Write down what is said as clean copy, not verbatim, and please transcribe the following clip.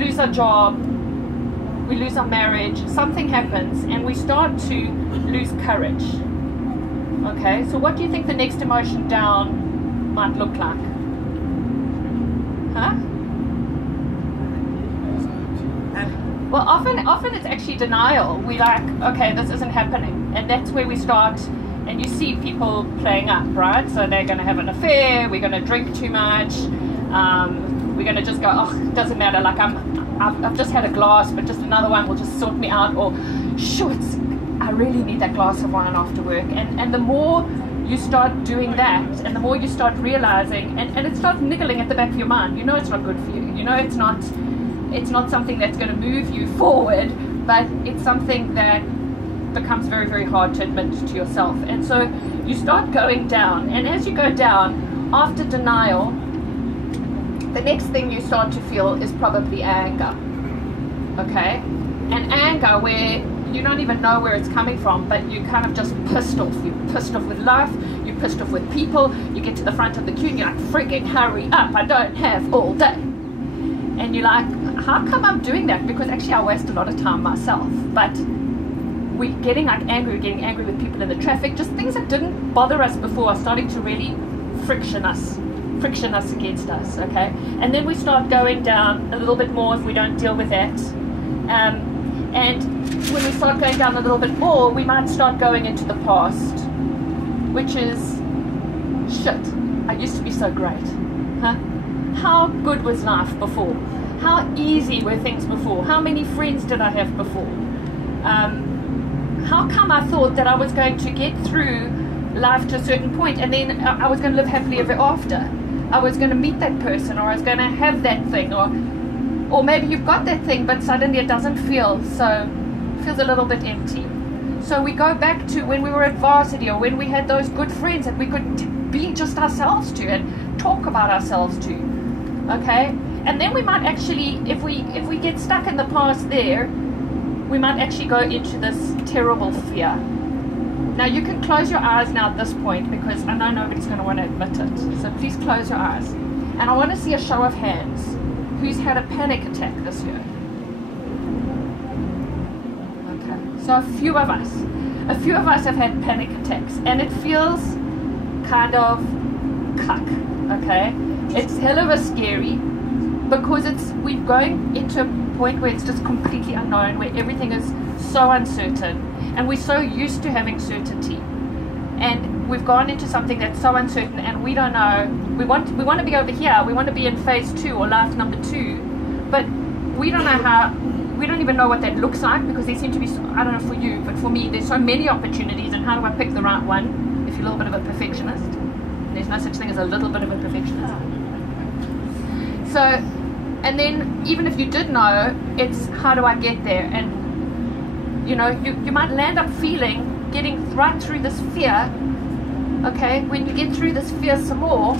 lose our job, we lose our marriage, something happens, and we start to lose courage. Okay, so what do you think the next emotion down might look like? Huh? Well, often it's actually denial. We like, okay, this isn't happening, and that's where we start. And you see people playing up, right? So they're going to have an affair. We're going to drink too much. We're going to just go, oh, it doesn't matter. Like I've just had a glass, but just another one will just sort me out. Or, shoot, I really need that glass of wine after work. And the more you start doing that, and the more you start realizing, and it starts niggling at the back of your mind. You know it's not good for you. You know it's not something that's going to move you forward, but it's something that becomes very, very hard to admit to yourself. And so you start going down, and as you go down, after denial, the next thing you start to feel is probably anger. Okay? And anger where you don't even know where it's coming from, but you're kind of just pissed off. You're pissed off with life, you're pissed off with people, you get to the front of the queue and you're like, frigging hurry up, I don't have all day. And you're like, how come I'm doing that? Because actually I waste a lot of time myself. But we're getting like angry, we're getting angry with people in the traffic, just things that didn't bother us before are starting to really friction us against us, okay? And then we start going down a little bit more if we don't deal with that. And when we start going down a little bit more, we might start going into the past, which is, shit, I used to be so great. Huh? How good was life before? How easy were things before? How many friends did I have before? How come I thought that I was going to get through life to a certain point and then I was going to live happily ever after? I was going to meet that person, or I was going to have that thing, or maybe you've got that thing but suddenly it doesn't feel so, feels a little bit empty. So we go back to when we were at varsity, or when we had those good friends that we could be just ourselves to and talk about ourselves to, okay? And then we might actually, if we get stuck in the past there, we might actually go into this terrible fear. Now you can close your eyes now at this point, because I know nobody's going to want to admit it. So please close your eyes. And I want to see a show of hands. Who's had a panic attack this year? Okay, so a few of us have had panic attacks, and it feels kind of cuck, okay? It's hell of a scary, because we're going into a point where it's just completely unknown, where everything is so uncertain, and we're so used to having certainty, and we've gone into something that's so uncertain, and we don't know. We want to be over here, we want to be in phase 2 or life number 2, but we don't know how. We don't even know what that looks like, because there seem to be, I don't know for you, but for me there's so many opportunities, and how do I pick the right one if you're a little bit of a perfectionist? There's no such thing as a little bit of a perfectionist. So, and then even if you did know, it's how do I get there? And you know, you might land up getting right through this fear. Okay, when you get through this fear some more,